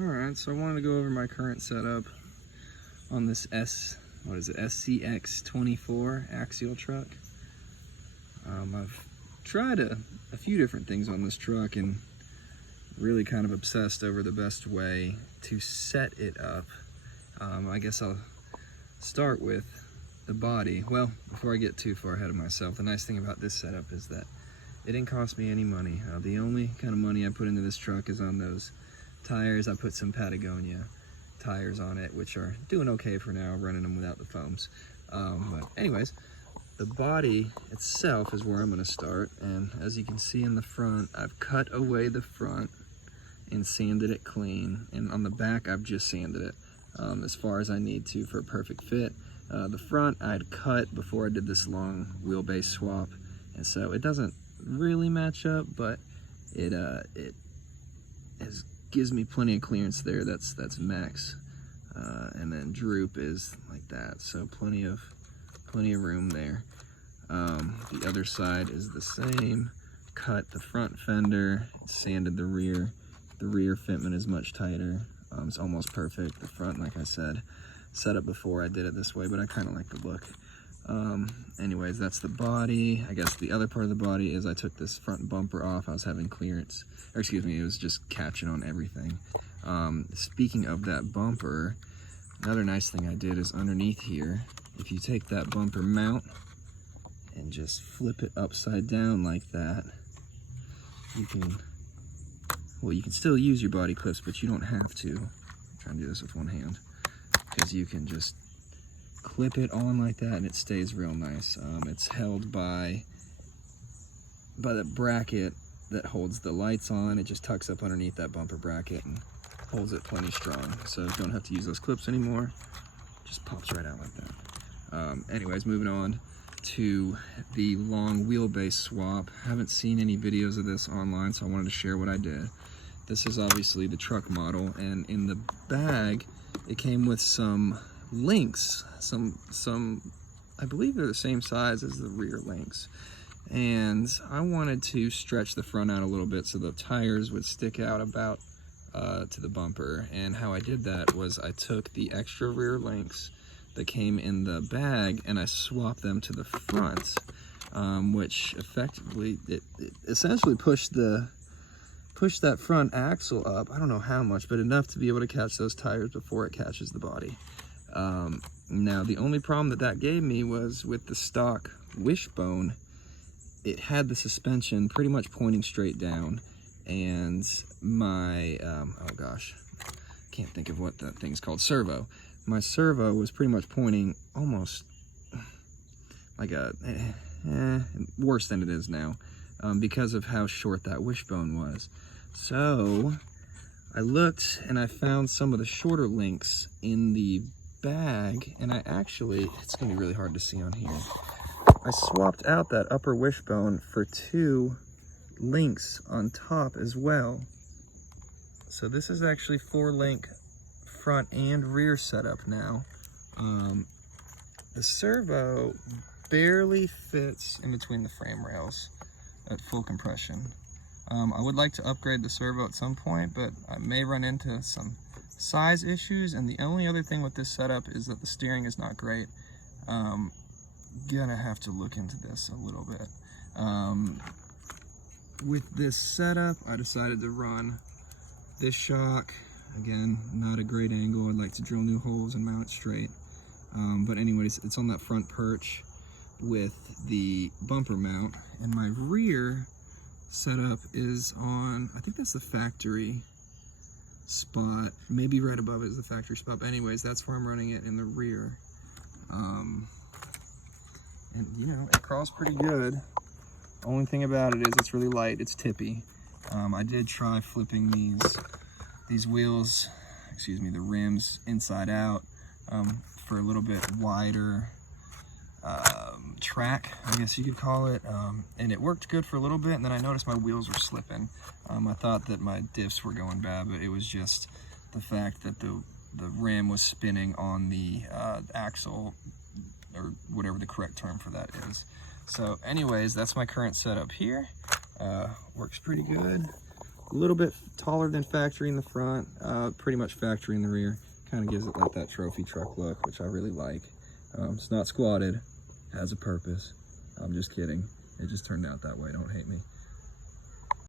Alright, so I wanted to go over my current setup on this SCX24 Axial truck. I've tried a few different things on this truck and really kind of obsessed over the best way to set it up. I guess I'll start with the body. Well, before I get too far ahead of myself, the nice thing about this setup is that it didn't cost me any money. The only kind of money I put into this truck is on those tires. I put some Patagonia tires on it, which are doing okay for now, running them without the foams. But anyways, the body itself is where I'm going to start. And as you can see in the front, I've cut away the front and sanded it clean. And on the back, I've just sanded it as far as I need to for a perfect fit. The front I'd cut before I did this long wheelbase swap, and so it doesn't really match up, but it gives me plenty of clearance there. That's max, and then droop is like that, so plenty of room there. The other side is the same. Cut the front fender, sanded the rear. The rear fitment is much tighter. It's almost perfect. The front, like I said, set up before I did it this way, but I kind of like the look. Anyways, that's the body. I guess the other part of the body is I took this front bumper off. I was having clearance, or excuse me, it was just catching on everything. Speaking of that bumper, another nice thing I did is underneath here, if you take that bumper mount and just flip it upside down like that, you can still use your body clips, but you don't have to. I'm trying to do this with one hand, because you can just clip it on like that and it stays real nice. It's held by the bracket that holds the lights on. It just tucks up underneath that bumper bracket and holds it plenty strong, so you don't have to use those clips anymore. Just pops right out like that. Anyways, moving on to the long wheelbase swap. Haven't seen any videos of this online, so I wanted to share what I did. This is obviously the truck model, and in the bag it came with some links, some I believe they're the same size as the rear links, and I wanted to stretch the front out a little bit so the tires would stick out about to the bumper. And how I did that was I took the extra rear links that came in the bag and I swapped them to the front, which effectively it essentially pushed that front axle up. I don't know how much, but enough to be able to catch those tires before it catches the body. Now, the only problem that gave me was with the stock wishbone, it had the suspension pretty much pointing straight down, and my, oh gosh, can't think of what that thing's called, servo. My servo was pretty much pointing almost like worse than it is now, because of how short that wishbone was. So I looked and I found some of the shorter links in the bag, and it's gonna be really hard to see on here. I swapped out that upper wishbone for 2 links on top as well. So this is actually 4-link front and rear setup now. The servo barely fits in between the frame rails at full compression. I would like to upgrade the servo at some point, but I may run into some size issues, and the only other thing with this setup is that the steering is not great. Gonna have to look into this a little bit. With this setup, I decided to run this shock. Again, not a great angle. I'd like to drill new holes and mount it straight. But anyways, it's on that front perch with the bumper mount, and my rear setup is on, I think that's the factory spot, maybe right above it is the factory spot, but anyways, that's where I'm running it in the rear. And you know, it crawls pretty good. Only thing about it is it's really light, it's tippy. I did try flipping these wheels, excuse me, the rims inside out, for a little bit wider track, I guess you could call it, and it worked good for a little bit, and then I noticed my wheels were slipping. I thought that my diffs were going bad, but it was just the fact that the rim was spinning on the axle, or whatever the correct term for that is. So anyways, that's my current setup here. Works pretty good. A little bit taller than factory in the front, pretty much factory in the rear. Kind of gives it like that trophy truck look, which I really like. It's not squatted, has a purpose. I'm just kidding. It just turned out that way, don't hate me.